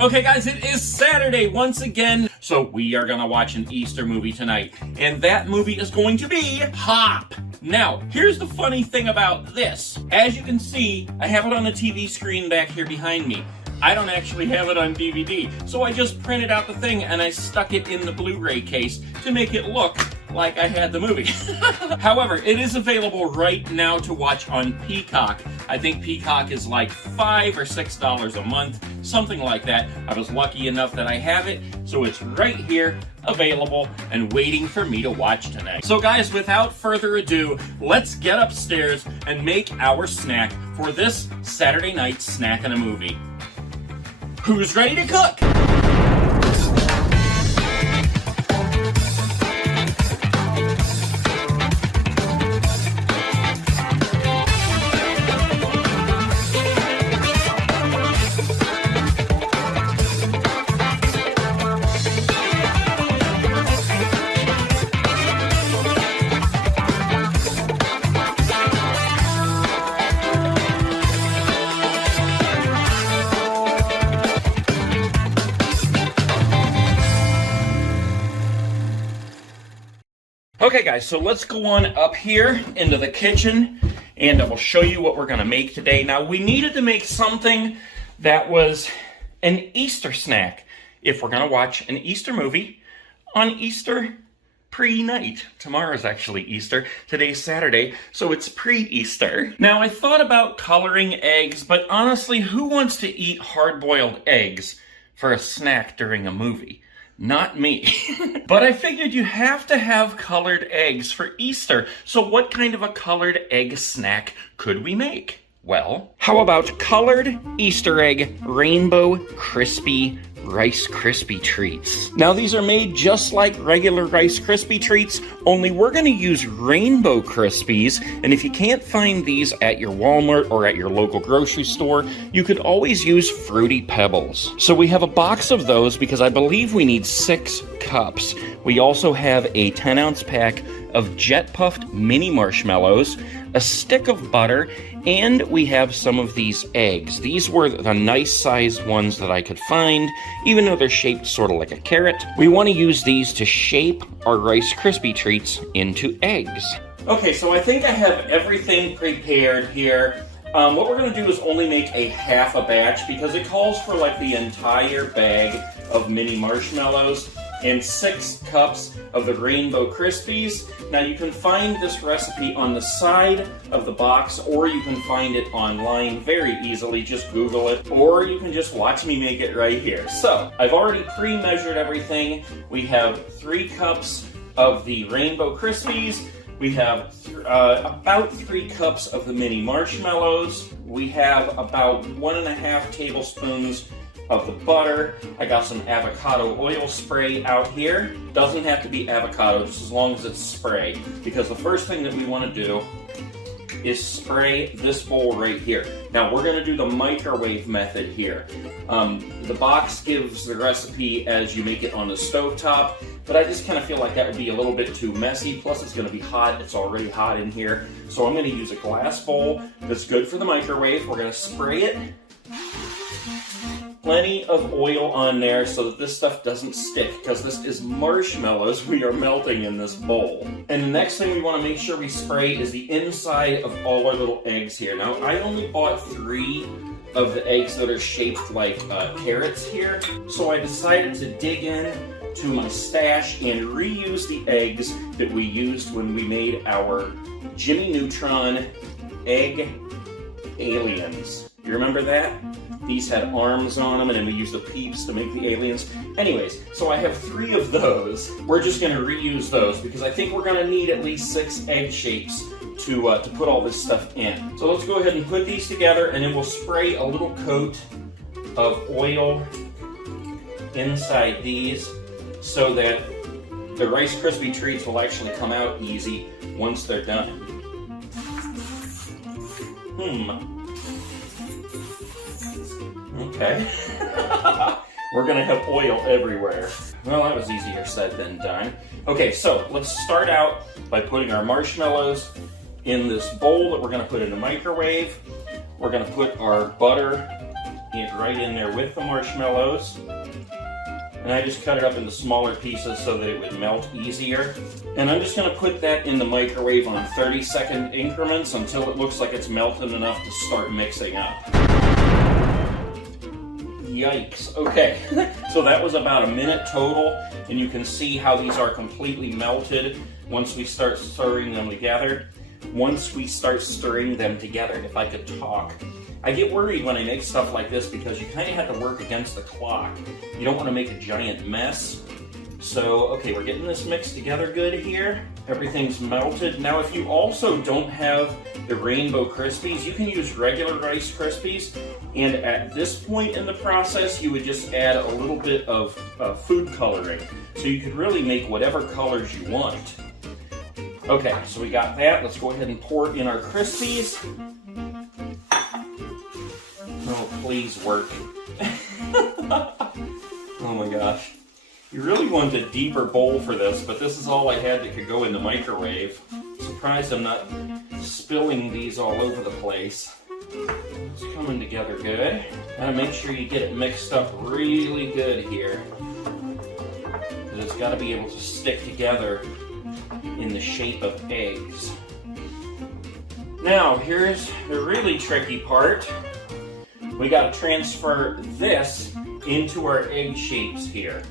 Okay guys, it is Saturday once again, so we are gonna watch an Easter movie tonight, and that movie is going to be Hop. Now, here's the funny thing about this. As you can see, I have it on the TV screen back here behind me. I don't actually have it on DVD, so I just printed out the thing and I stuck it in the Blu-ray case to make it look like I had the movie. However, it is available right now to watch on Peacock. I think Peacock is like $5 or $6 a month, something like that. I was lucky enough that I have it, so it's right here, available, and waiting for me to watch tonight. So guys, without further ado, let's get upstairs and make our snack for this Saturday night snack and a movie. Who's ready to cook? Okay guys, so let's go on up here into the kitchen and I will show you what we're gonna make today. Now we needed to make something that was an Easter snack if we're gonna watch an Easter movie on Easter pre-night. Tomorrow's actually Easter, today's Saturday, so it's pre-Easter. Now I thought about coloring eggs, but honestly, who wants to eat hard-boiled eggs for a snack during a movie? Not me. But I figured you have to have colored eggs for Easter. So what kind of a colored egg snack could we make? Well, how about colored Easter egg rainbow crispy Rice Krispie treats? Now these are made just like regular Rice Krispie treats, only we're going to use Rainbow Krispies, and if you can't find these at your Walmart or at your local grocery store, you could always use Fruity Pebbles. So we have a box of those because I believe we need 6 cups. We also have a 10-ounce pack of Jet Puffed mini marshmallows, a stick of butter, and we have some of these eggs. These were the nice sized ones that I could find, even though they're shaped sort of like a carrot. We want to use these to shape our Rice Krispie treats into eggs. Okay, so I think I have everything prepared here. What we're going to do is only make a half a batch because it calls for like the entire bag of mini marshmallows and 6 cups of the Rainbow Krispies. Now you can find this recipe on the side of the box, or you can find it online very easily. Just Google it, or you can just watch me make it right here. So I've already pre-measured everything. We have 3 cups of the Rainbow Krispies. We have about 3 cups of the mini marshmallows. We have about 1.5 tablespoons of the butter. I got some avocado oil spray out here. Doesn't have to be avocado, just as long as it's spray, because the first thing that we want to do is spray this bowl right here. Now we're going to do the microwave method here. The box gives the recipe as you make it on the stovetop, but I just kind of feel like that would be a little bit too messy. Plus it's going to be hot. It's already hot in here. So I'm going to use a glass bowl that's good for the microwave. We're going to spray it. Plenty of oil on there so that this stuff doesn't stick, because this is marshmallows we are melting in this bowl. And the next thing we want to make sure we spray is the inside of all our little eggs here. Now I only bought 3 of the eggs that are shaped like carrots here, so I decided to dig in to my stash and reuse the eggs that we used when we made our Jimmy Neutron egg aliens. You remember that? These had arms on them, and then we used the peeps to make the aliens. Anyways, so I have 3 of those. We're just going to reuse those because I think we're going to need at least 6 egg shapes to put all this stuff in. So let's go ahead and put these together, and then we'll spray a little coat of oil inside these so that the Rice Krispie treats will actually come out easy once they're done. Okay. We're gonna have oil everywhere. Well, that was easier said than done. Okay, so let's start out by putting our marshmallows in this bowl that we're gonna put in the microwave. We're gonna put our butter it right in there with the marshmallows. And I just cut it up into smaller pieces so that it would melt easier. And I'm just going to put that in the microwave on 30-second increments until it looks like it's melted enough to start mixing up. Yikes. Okay, so that was about a minute total, and you can see how these are completely melted once we start stirring them together. If I could talk. I get worried when I make stuff like this because you kind of have to work against the clock. You don't want to make a giant mess. So, okay, we're getting this mixed together good here. Everything's melted. Now, if you also don't have the Rainbow Krispies, you can use regular Rice Krispies. And at this point in the process, you would just add a little bit of food coloring. So you could really make whatever colors you want. Okay, so we got that. Let's go ahead and pour in our Krispies. Oh, please work. Oh my gosh. You really wanted a deeper bowl for this, but this is all I had that could go in the microwave. Surprised I'm not spilling these all over the place. It's coming together good. Gotta make sure you get it mixed up really good here. Because it's gotta be able to stick together in the shape of eggs. Now, here's the really tricky part. We gotta transfer this into our egg shapes here.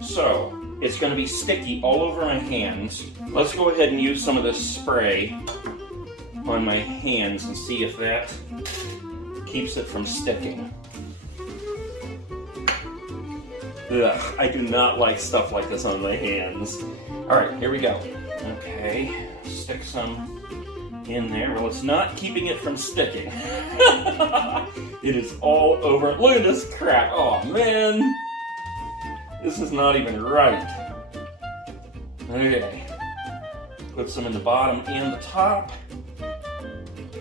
So, it's gonna be sticky all over my hands. Let's go ahead and use some of this spray on my hands and see if that keeps it from sticking. Ugh, I do not like stuff like this on my hands. Alright, here we go. Okay, stick some in there. Well, it's not keeping it from sticking. It is all over. Look at this crap. Oh, man. This is not even right. Okay. Put some in the bottom and the top.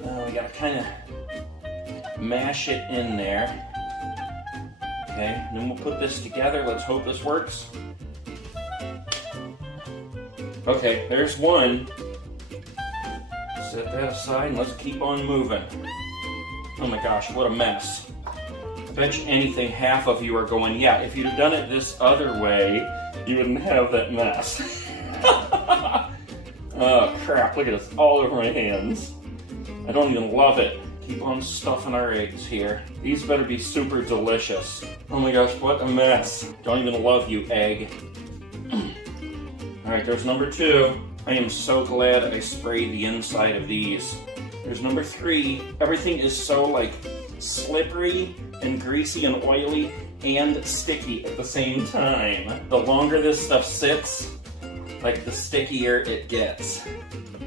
We gotta kind of mash it in there. Okay, and then we'll put this together. Let's hope this works. Okay, there's one. Set that aside and let's keep on moving. Oh my gosh, what a mess. I bet you anything half of you are going, yeah, if you'd have done it this other way, you wouldn't have that mess. Oh crap, look at this all over my hands. I don't even love it. Keep on stuffing our eggs here. These better be super delicious. Oh my gosh, what a mess. Don't even love you, egg. Alright, there's number 2. I am so glad I sprayed the inside of these. There's number 3. Everything is so like slippery and greasy and oily and sticky at the same time. The longer this stuff sits, like the stickier it gets.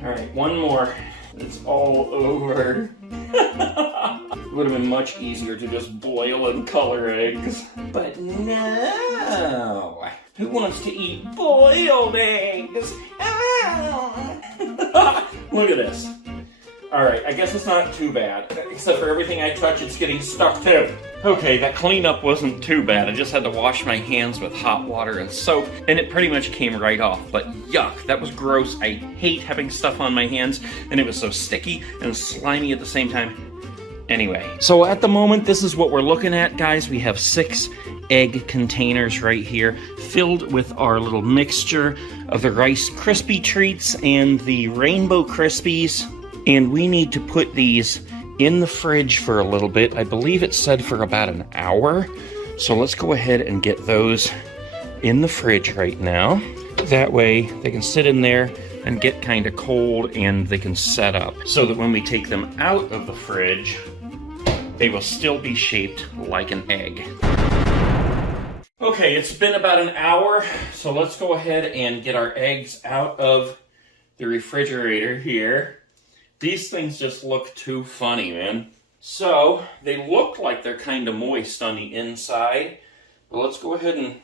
Alright, one more. It's all over. It would have been much easier to just boil and color eggs. But no! Who wants to eat boiled eggs? Look at this. Alright, I guess it's not too bad. Except for everything I touch, it's getting stuck too. Okay, that cleanup wasn't too bad. I just had to wash my hands with hot water and soap, and it pretty much came right off. But yuck, that was gross. I hate having stuff on my hands, and it was so sticky and slimy at the same time. Anyway, so at the moment, this is what we're looking at, guys. We have 6 egg containers right here filled with our little mixture of the Rice Krispie treats and the Rainbow Krispies. And we need to put these in the fridge for a little bit. I believe it said for about an hour. So let's go ahead and get those in the fridge right now. That way they can sit in there and get kind of cold and they can set up. So that when we take them out of the fridge, they will still be shaped like an egg. Okay, it's been about an hour. So let's go ahead and get our eggs out of the refrigerator here. These things just look too funny, man. So, they look like they're kind of moist on the inside. But let's go ahead and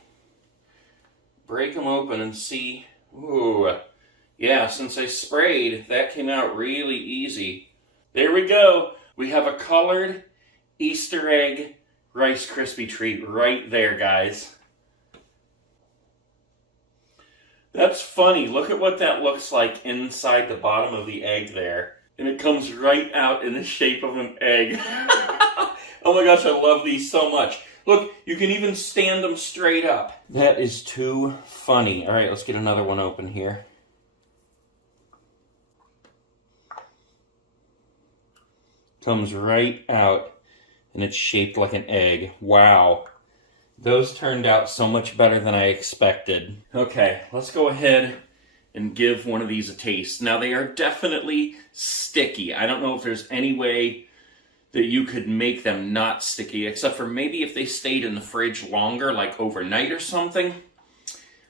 break them open and see. Ooh, yeah, since I sprayed, that came out really easy. There we go. We have a colored Easter egg Rice Krispie treat right there, guys. That's funny. Look at what that looks like inside the bottom of the egg there. And it comes right out in the shape of an egg. Oh my gosh, I love these so much. Look, you can even stand them straight up. That is too funny. All right, let's get another one open here. Comes right out, and it's shaped like an egg. Wow. Those turned out so much better than I expected. Okay, let's go ahead and give one of these a taste. Now, they are definitely sticky. I don't know if there's any way that you could make them not sticky, except for maybe if they stayed in the fridge longer, like overnight or something,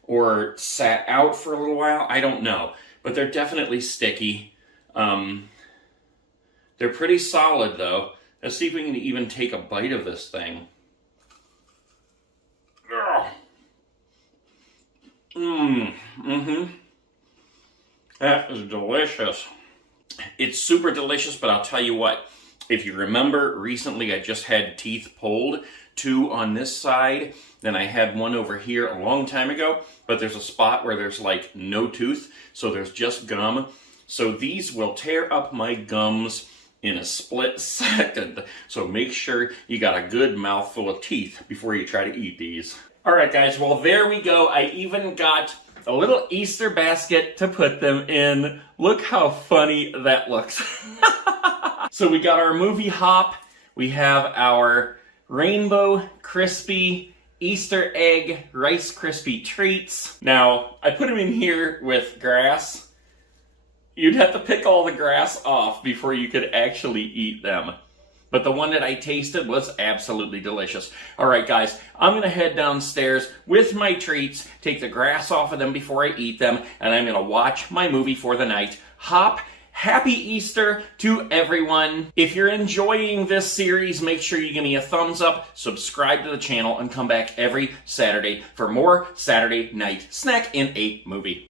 or sat out for a little while. I don't know, but they're definitely sticky. They're pretty solid, though. Let's see if we can even take a bite of this thing. That is delicious. It's super delicious, but I'll tell you what. If you remember, recently I just had teeth pulled, 2 on this side, then I had one over here a long time ago, but there's a spot where there's like no tooth, so there's just gum. So these will tear up my gums in a split second. So make sure you got a good mouthful of teeth before you try to eat these. All right, guys, well, there we go. I even got a little Easter basket to put them in. Look how funny that looks. So we got our movie hop. We have our rainbow crispy Easter egg Rice Krispie treats. Now, I put them in here with grass. You'd have to pick all the grass off before you could actually eat them. But the one that I tasted was absolutely delicious. All right, guys, I'm going to head downstairs with my treats, take the grass off of them before I eat them, and I'm going to watch my movie for the night. Hop, happy Easter to everyone. If you're enjoying this series, make sure you give me a thumbs up, subscribe to the channel, and come back every Saturday for more Saturday Night Snack in a Movie.